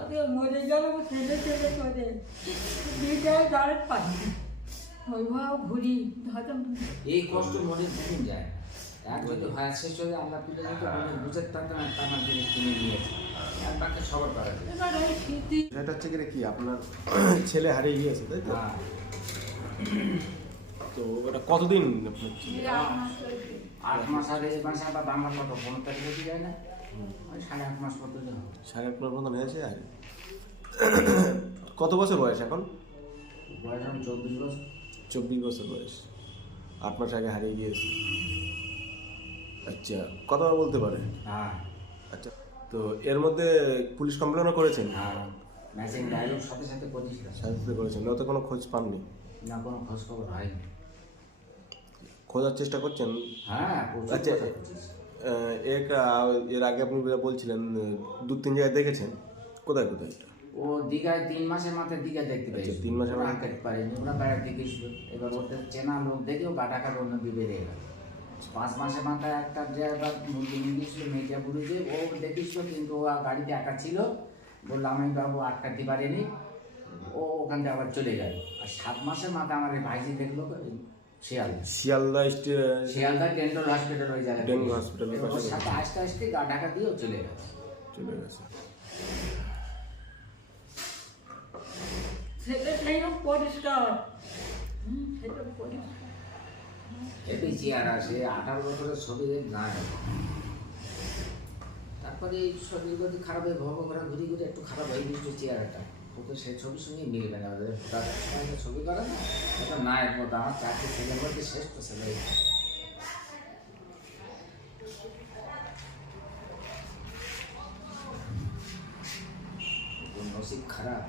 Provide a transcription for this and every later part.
আগে মরে গেল ছেলে ছেলে করে দুইটায় দাঁড়াতে পারি ওইভাবে ঘুরি হয়তো এই কষ্ট মনে ঘুম যায় এক যদি হয় শেষ হয়ে আমরা তুলে যেতে মনে বুঝে থাকতে না আমার জিনিস কিনে নিয়েছি আর বাকি সবার করা যায় এবার এই স্মৃতি সেটা হচ্ছে কি কি আপনার ছেলে হারিয়ে গিয়েছে তাই তো? হ্যাঁ তো ওটা কতদিন আপনার ছিল? 8 মাস আগে এই মাসে আবার বাংলা কত 15 তারিখ হতে যায় না ওই 8.5 মাস কত দিন 8.5 মতন হয়েছে আর কত বছর বয়স এখন? বয়স এখন 24 বছর 24 বছর বয়স 8 মাস আগে হারিয়ে গিয়েছে। আচ্ছা কথাটা বলতে পারে? হ্যাঁ আচ্ছা তো এর মধ্যে পুলিশ কমপ্লেনও করেছেন? আর ম্যাচিং ডায়লগ সাথে সাথে করেছিলাম সাথে করেছেন ওতে কোনো খোঁজ পাননি? না কোনো খোঁজ খবর হয়নি খোঁজার চেষ্টা করছেন? হ্যাঁ প্রচুর আচ্ছা কথা বলছিস। এর আগে আপনি বলছিলেন 2-3 জায়গায় দেখেছেন কোথায় কোথায়? ও দীঘায় 3 মাসের মাথায় দীঘা দেখতে পেয়েছি 3 মাসের মাথায়? দেখতে পারিনি ওরা বেড়াতে গেছিল এবার ওদের চেনা লোক দেখেও গাটাকার অন্য বিবেরে গেল 5 মাসের মাথায় একটা জায়গা মুরগি নিয়ে গিয়েছিল মেটিয়াপুরে যে ও দেখেছিল কিন্তু ও গাড়িতে একা ছিল বললাম আমি বাবু আটকাতে পারিনি ও ওখান থেকে আবার চলে গেল আর 7 মাসের মাথায় আমার এই ভাইজি দেখলো শিয়ালদা শিয়ালদা ডেন্টাল হসপিটাল ওই জায়গায় ডেঙ্গু হসপিটালের ওর পাশে সাথে আস্তে আস্তে গা ঢাকা দিয়েও চলে গেছে চলে গেছে। সেটা সেই পরিষ্কার সেটা পরিষ্কার হেভি চেয়ার আছে 18 বছরের ছবি নাই তারপরে এই শরীর যদি খারাপ হয়ে ভব করা ঘুরি ঘুরে একটু খারাপ হয়ে গেছিল চেয়ারটা ও তো সেই ছবির সঙ্গে মিলবে না ওদের ভোটার সময় ছবি করে না এটা না এর মতো আমার 4টে ছেলের মধ্যে শ্রেষ্ঠ ছেলে নসিব খারাপ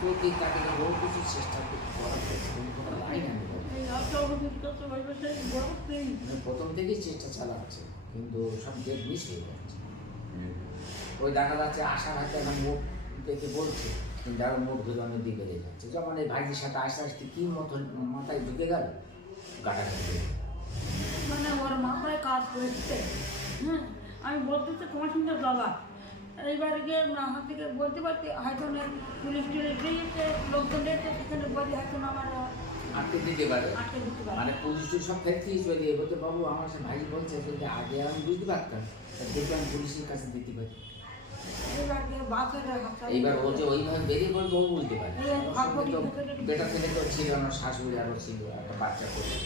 তো কি তাকে বহু কিছু চেষ্টা করার কোনো লাইন আমি এই আপনার কত বয়সে বড় নেই প্রথম থেকেই চেষ্টা চালাচ্ছে কিন্তু সব ডেট মিস হয়ে যাচ্ছে ওই দেখা যাচ্ছে আশা রাখতে এখন মুখ দেখে বলছে কিন্তু আরো মুখ ধরে অনেক দিকে বেড়ে যাচ্ছে যখন এই ভাইজির সাথে আস্তে আস্তে কি মতো মাথায় ঢুকে গেল গাটা কাটে মানে ওর মাথায় কাজ করছে হ্যাঁ আমি বলতেছি তোমার সঙ্গে বাবা এইবারে গিয়ে হাত থেকে বলতে পারতে হয়তো না পুলিশ টুলিশ দিয়েছে লোকজন দিয়েছে সেখানে বলি হয়তো না আমার আটকে দিতে পারে আটকে দিতে পারে মানে পুলিশ সব ফেরতেই চলে যাবে বলতে বাবু আমার সে ভাই বলছে কিন্তু আগে আমি বুঝতে পারতাম দেখে আমি পুলিশের কাছে দিতে পারি এইবার গিয়ে বাসের হাসপাতাল এইবার ও যে ওইভাবে বেরিয়ে পড়বে ও বুঝতে পারে বেটা ছেলে তো ছিল আমার শাশুড়ি আরও ছিল একটা বাচ্চা করে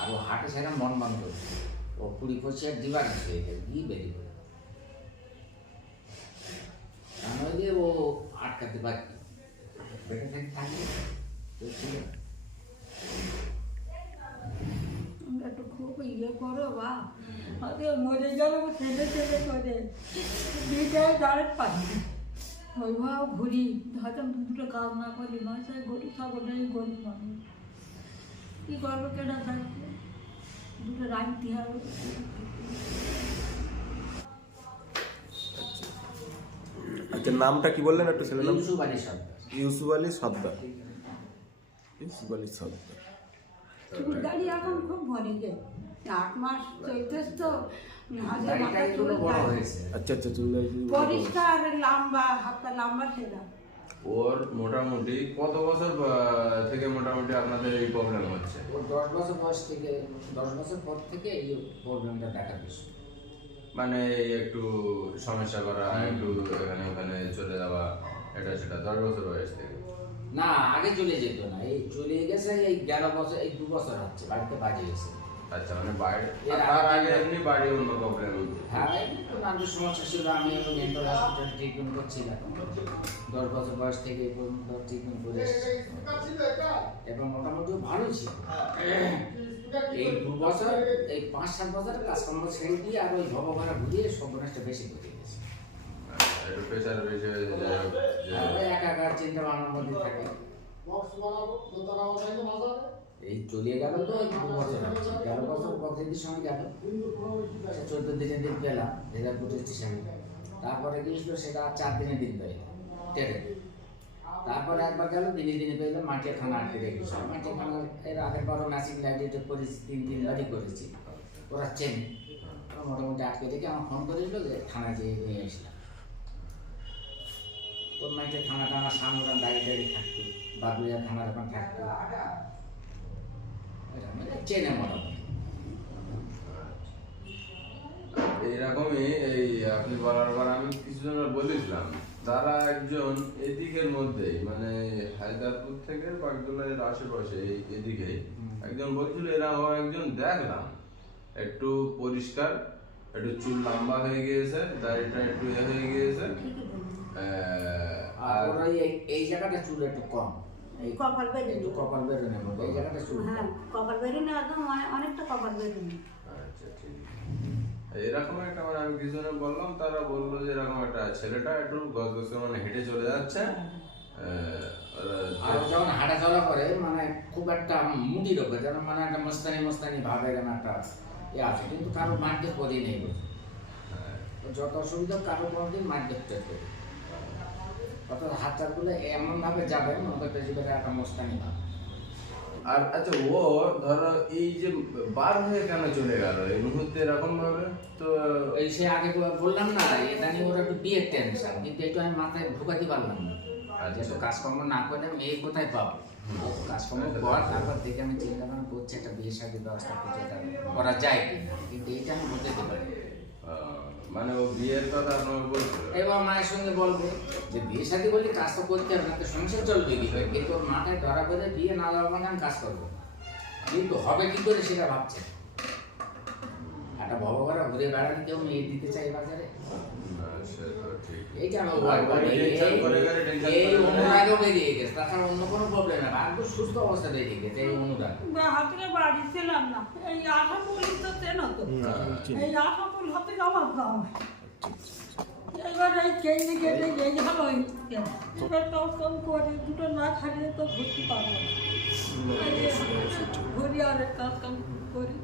আর ও হাটে সেরকম মন বন্ধ করে ও 20-25 আর দিবার হয়ে গেল গিয়ে বেরিয়ে পড়ে কারণ ওই যে ও আটকাতে পারি বেটা থেকে থাকলে তো ছিল একটু খুব ইয়ে করো বা আগে মরে গেল ছেলে ছেলে করে দুইটায় দাঁড়াতে পারি ওইভাবে ঘুরি হয়তো দুটো কাজ না করি মাসে গরু ছাগলেই গরিব মানুষ কী করবো কেনা থাকবে দুটো রাখতে হবে আচ্ছা নামটা কি বললেন একটু ছেলের নাম? ইউসুফ আলী সর্দার ইউসুফ আলী সর্দার। ইউসুফ আলী সর্দার। চুল দাড়ি এখন খুব ভরে যায় 8 মাস চলতেছ তো হাজার দাড়িটা মাথা একটু চুল বড় থাকে। হয়েছে আচ্ছা আচ্ছা চুল পরিষ্কার লম্বা হাতটা লম্বা সেটা ওর মোটামুটি কত বছর থেকে মোটামুটি আপনাদের এই প্রবলেম হচ্ছে? ওর 10 বছর বয়স থেকে 10 বছর পর থেকে এই প্রবলেমটা দেখা দিচ্ছে মানে এই একটু সমস্যা করা একটু এখানে ওখানে চলে যাওয়া এটা সেটা 10 বছর বয়স থেকে। না আগে চলে যেত না এই চলে গেছে এই 11 বছর এই 2 বছর হচ্ছে বাড়িতে বাজে গেছে আচ্ছা মানে বাইরে এর তার আগে আগে এমনি বাড়ি অন্য প্রবলেম হ্যাঁ একটু নানান সমস্যা ছিল আমি মেন্টাল হসপিটাল ট্রিটমেন্ট করছিলাম 10 বছর বয়স থেকে এই পর্যন্ত ট্রিটমেন্ট করে এসেছি এবং মোটামুটি ভালো ছিল এই 2 বছর এই 5-7 বছর কাজকর্ম ছেড়ে দিয়ে আর ওই ভবঘরা ঘুরিয়ে সর্বনাশটা বেশি করে গেছে একটু প্রেশার বেশি হয়ে যায় একা একা চিন্তা ভাবনার মধ্যে থাকে এই চলে গেল তো 2 বছর 11 বছর প্রতিদিন সময় গেল 14 দিনের দিন পেলাম 2025 সালে তারপরে গিয়েছিল সেটা 4 দিনের দিন পেলাম টেরে তারপরে একবার গেল দিনে দিনে পেলাম মাটিয়াখানা আটকে রেখেছিল মাটিয়াখানা এর আগের বারও ম্যাচিং লাইব্রেরিতে করেছি 3 বারই করেছি ওরা চেন মোটামুটি আটকে থেকে আমার ফোন করেছিল যে থানা যেয়ে নিয়ে এসলাম। ওর মাইকে থানাটা আমার সামনে দাঁড়িয়ে থাকতো, বাবুলিয়া থানার ওখানে থাকতো, চেনে মোটামুটি। এইরকমই এই আপনি বলার পর আমি কিছুজনের বলেছিলাম, তারা একজন এদিকের মধ্যেই মানে হায়দারপুর থেকে বাগদোলার আশেপাশে এদিকে একজন বলছিল এরকম একজন দেখলাম, একটু পরিষ্কার, একটু চুল লম্বা হয়ে গিয়েছে, দাড়িটা একটু হয়ে গিয়েছে, আর ওর এই জায়গাটা চুল একটু কম, এই কপাল বেরোনো। একটু কপাল বেরোনোর মতো এই জায়গাটা চুল কম। হ্যাঁ, কপাল বেরোনো একদম অনেকটা কপাল বেরোনো। আচ্ছা ঠিক। এরকম একটা মানে আমি কিছুজনে বললাম, তারা বললো যে এরকম একটা ছেলেটা একটু গজ মানে হেঁটে চলে যাচ্ছে, আর যখন হাঁটা চলা করে মানে খুব একটা মুডির ওপর যেন মানে একটা মস্তানি মস্তানি ভাবে যেন একটা আছে, কিন্তু কারো মারধর করি নেই বলছে। যত অসুবিধা কারো কোনোদিন মারধর করি, অর্থাৎ হাত চালগুলো এমন ভাবে যাবে মনে পেছনে একটা মস্তানি ভাব। আর আচ্ছা ও ধরো এই যে বার হয়ে কেন চলে গেল এই মুহূর্তে এরকম ভাবে? তো এই সে আগে বললাম না, এটা নিয়ে ওরা একটু বিয়ের টেনশন, কিন্তু একটু আমি মাথায় ঢুকাতে পারলাম না। আর যেহেতু কাজকর্ম না করলে মেয়ে কোথায় পাবো, কাজকর্ম কর তারপর দেখে আমি চিন্তা ভাবনা করছি একটা বিয়ের সাথে ব্যবস্থা করছি, এটা করা যায় কিনা, কিন্তু এইটা আমি বলতে পারি। মানে ও বিয়ের কথা আপনাকে বলছিল? এবার মায়ের সঙ্গে বলবো যে বিয়ে শাদী বললে কাজ তো করতে হবে না, তো সংসার চলবে কি করে, কিন্তু ওর মাথায় ধরা করে বিয়ে না দেওয়ার মানে আমি কাজ করবো, কিন্তু হবে কি করে সেটা ভাবছে। একটা ভবঘরা ঘুরে বেড়াতে কেউ মেয়ে দিতে চাই বাজারে, এইটা আমি এই অনুরাগও বেরিয়ে গেছে, তাছাড়া অন্য কোনো প্রবলেম না, আর সুস্থ অবস্থা বেরিয়ে গেছে এই অনুরাগ। হাতে বাড়ি ছিলাম না, এই আশাপুর তো চেনো তো, এই আশাপুর হাতে আমার গাঁও। এবার এই কেটে কেটে এই ভালো এবার টম করে দুটো না খাইলে তো ভর্তি পাবো না, ঘুরি আর কাজ কাম করি।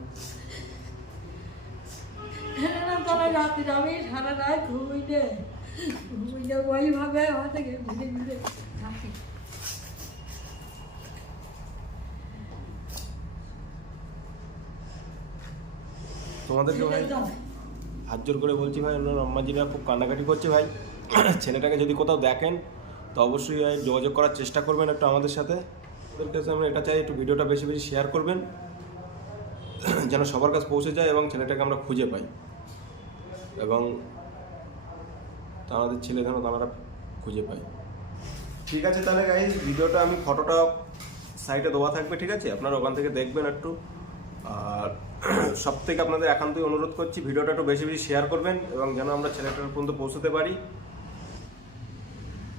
তারা রাত্রে আমি সারা রাত ঘুমিয়ে ওইভাবে হয়তো ঘুরে ঘুরে থাকি। তোমাদেরকে ভাই হাত জোর করে বলছি ভাই, ওনার আম্মাজিরা খুব কান্নাকাটি করছে ভাই। ছেলেটাকে যদি কোথাও দেখেন তো অবশ্যই যোগাযোগ করার চেষ্টা করবেন একটু আমাদের সাথে। ওদের কাছে আমরা এটা চাই একটু ভিডিওটা বেশি বেশি শেয়ার করবেন যেন সবার কাছে পৌঁছে যায় এবং ছেলেটাকে আমরা খুঁজে পাই, এবং আমাদের ছেলে যেন আমরা খুঁজে পাই। ঠিক আছে তাহলে গাইস, ভিডিওটা আমি ফটোটা সাইডে দেওয়া থাকবে, ঠিক আছে? আপনারা ওখান থেকে দেখবেন একটু। আর সব থেকে আপনাদের একান্তই অনুরোধ করছি ভিডিওটা একটু বেশি বেশি শেয়ার করবেন এবং যেন আমরা ছেলেটার পর্যন্ত পৌঁছতে পারি।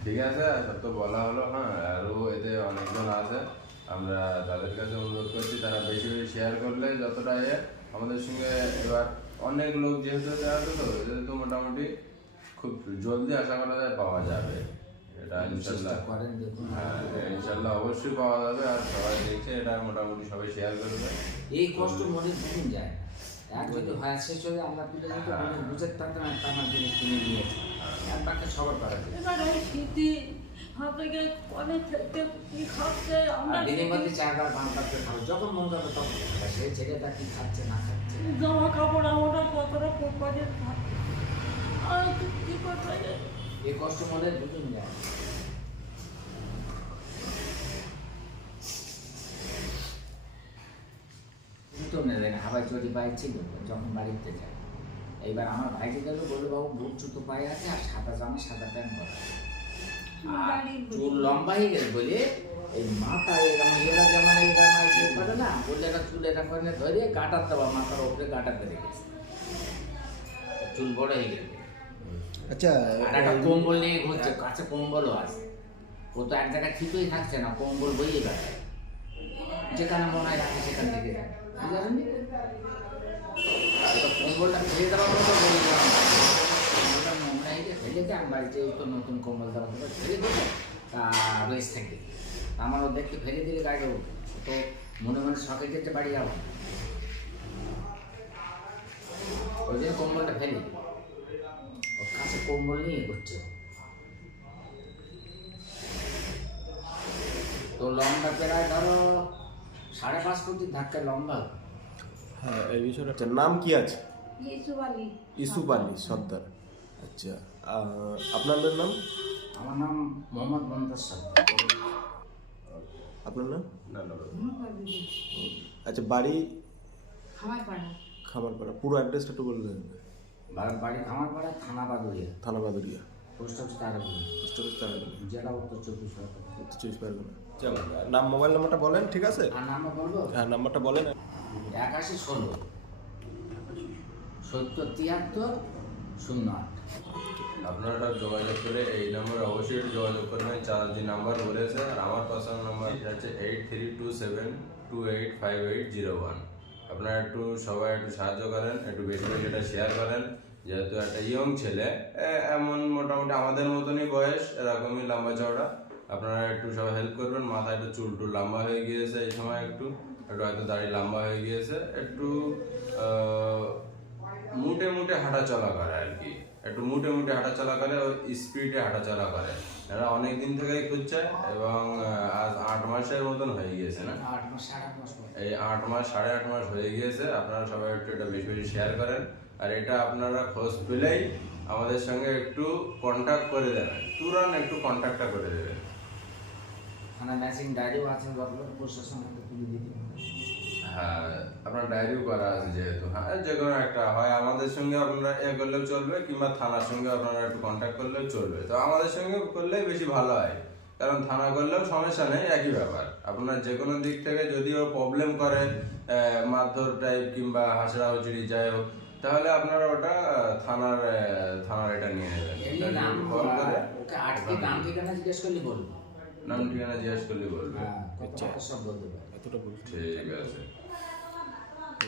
ঠিক আছে, সব তো বলা হলো। হ্যাঁ, আরও এতে অনেকজন আছে, আমরা তাদের কাছে অনুরোধ করছি তারা বেশি বেশি শেয়ার করলে যতটা আমাদের সঙ্গে এবার অনেক লোক যেহেতু আছে তো যেহেতু মোটামুটি খুব জলদি আশা করা যায় পাওয়া যাবে, এটা ইনশাল্লাহ। হ্যাঁ, ইনশাল্লাহ অবশ্যই পাওয়া যাবে। আর সবাই দেখছে এটা, মোটামুটি সবাই শেয়ার করবে। এই কষ্ট মনে দিন যায়, এক যদি হয় শেষ হয়ে আমরা তুলে যেতে বুঝে থাকতাম একটা আমার জিনিস কিনে নিয়েছি, আর বাকি সবার করা যায়। এবার এই স্মৃতি হাতে গিয়ে অনেক কি খাচ্ছে আমরা দিনের মধ্যে 4 বার 5 বার করে খাবো, যখন মন করবে তখন খাবো। সেই ছেলেটা কি খাচ্ছে না খাচ্ছে, জামা কাপড় আমরা কতটা পরে থাকি, আর কি করতে এই কষ্ট মনে দুদিন যায়। তো নেই হাওয়াই চটি পায়ে ছিল যখন বাড়িতে যায়। এইবার আমার ভাইকে গেল, বললো বাবু বুট জুতো পায়ে আছে আর সাদা জামা সাদা প্যান্ট পরা, আর চুল লম্বা হয়ে গেছে বলে এই মাথা এরকম এরা যেমন এই করে না বললে একটা চুল এটা করে ধরে গাটার দেওয়া, মাথার উপরে গাটা বেড়ে গেছে, চুল বড় হয়ে গেছে। আচ্ছা, আর একটা কম্বল নিয়ে ঘুরছে, কাছে কম্বলও আছে, ও তো এক জায়গায় ঠিকই থাকছে না, কম্বল বইয়ে বেড়ায়, যেখানে মনে হয় রাখে সেখান থেকে বুঝলেন। কম্বলটা ফেলে দেওয়ার মতো বলে দিলাম, কম্বলটা নোংরা হয়ে ফেলে দিয়ে আমি বাড়িতে তো নতুন কম্বল দেওয়ার মতো ফেলে দিলে তা রয়েছে থাকে, আমারও দেখতে ফেলে দিলে গাড়ি তো মনে মনে শখে যেতে বাড়ি যাবো, ওই জন্য কম্বলটা ফেলে ওর কাছে কম্বল নিয়ে করছে। তো লম্বা প্রায় ধরো 5.5 ফুটের ধাক্কা লম্বা। হ্যাঁ, এই বিষয়টা নাম কি আছে? ইসুফ আলী ইউসুফ আলী সর্দার। আচ্ছা, আপনাদের নাম? আমার নাম মোহাম্মদ মমতাজ সর্দার। আপনার নাম? না না আচ্ছা, বাড়ি খামারপাড়া। খামারপাড়া, পুরো অ্যাড্রেসটা একটু বললেন? বাড়ি খামারপাড়া, থানা বাদুরিয়া, থানা Baduria, post office Tarapur, post office Tarapur, জেলা উত্তর 24 পরগনা। উত্তর 24 পরগনা। চলো, নাম মোবাইল নাম্বারটা বলেন, ঠিক আছে? আর নাম্বার বলবো? হ্যাঁ, নাম্বারটা বলেন। 8116 70 73 08। আপনারা যোগাযোগ করে এই নম্বরে অবশ্যই যোগাযোগ করবেন। চার যে নাম্বার বলেছে, আর আমার পার্সোনাল নাম্বার আছে 8327285801। আপনারা একটু সবাই একটু সাহায্য করেন, একটু বেশি বেশি এটা শেয়ার করেন, যেহেতু একটা ইয়ং ছেলে, এমন মোটামুটি আমাদের মতনই বয়স, এরকমই লম্বা চওড়া। আপনারা একটু সবাই হেল্প করবেন। মাথায় একটু চুল টুল লম্বা হয়ে গিয়েছে এই সময়, একটু হয়তো দাড়ি লম্বা হয়ে গিয়েছে, একটু মুটে মুটে হাঁটা চলা করে আর কি, একটু মুটে মুটে হাঁটা চলা করে, ওই স্পিডে হাঁটা চলা করে। এরা অনেক দিন থেকেই খুঁজছে এবং আজ 8 মাসের মতন হয়ে গিয়েছে না, 8 মাস 8.5 মাস পরে। এই 8 মাস 8.5 মাস হয়ে গিয়েছে। আপনারা সবাই একটু এটা বেশি বেশি শেয়ার করেন, আর এটা আপনারা খোঁজ পেলেই আমাদের সঙ্গে একটু কন্ট্যাক্ট করে দেবেন, তুরন্ত একটু কন্ট্যাক্টটা করে দেবেন। থানা ম্যাচিং ডায়েরিও আছে, যতগুলো প্রশাসনকে তুলে দিতে হবে। হ্যাঁ, আপনার ডায়েরিও করা আছে যেহেতু, হ্যাঁ যে কোনো একটা হয় আমাদের সঙ্গে আপনারা করলেও চলবে, কিংবা থানার সঙ্গে আপনারা একটু কন্ট্যাক্ট করলেও চলবে। তো আমাদের সঙ্গে করলেই বেশি ভালো হয়, কারণ থানা করলেও সমস্যা নেই, একই ব্যাপার। আপনার যে কোনো দিক থেকে যদি ও প্রবলেম করে, মারধর টাইপ কিংবা হাসড়া হুচড়ি যাই হোক, তাহলে আপনারা ওটা থানার এটা নিয়ে নেবেন। এমনি নাম ফোন করে ওকে আটকে নাম ঠিকানা জিজ্ঞেস করলে বলবো। নাম ঠিকানা জিজ্ঞেস করলে বলবে। হ্যাঁ, কত সব বলতে পারে। এতটা বলছি। ঠিক আছে।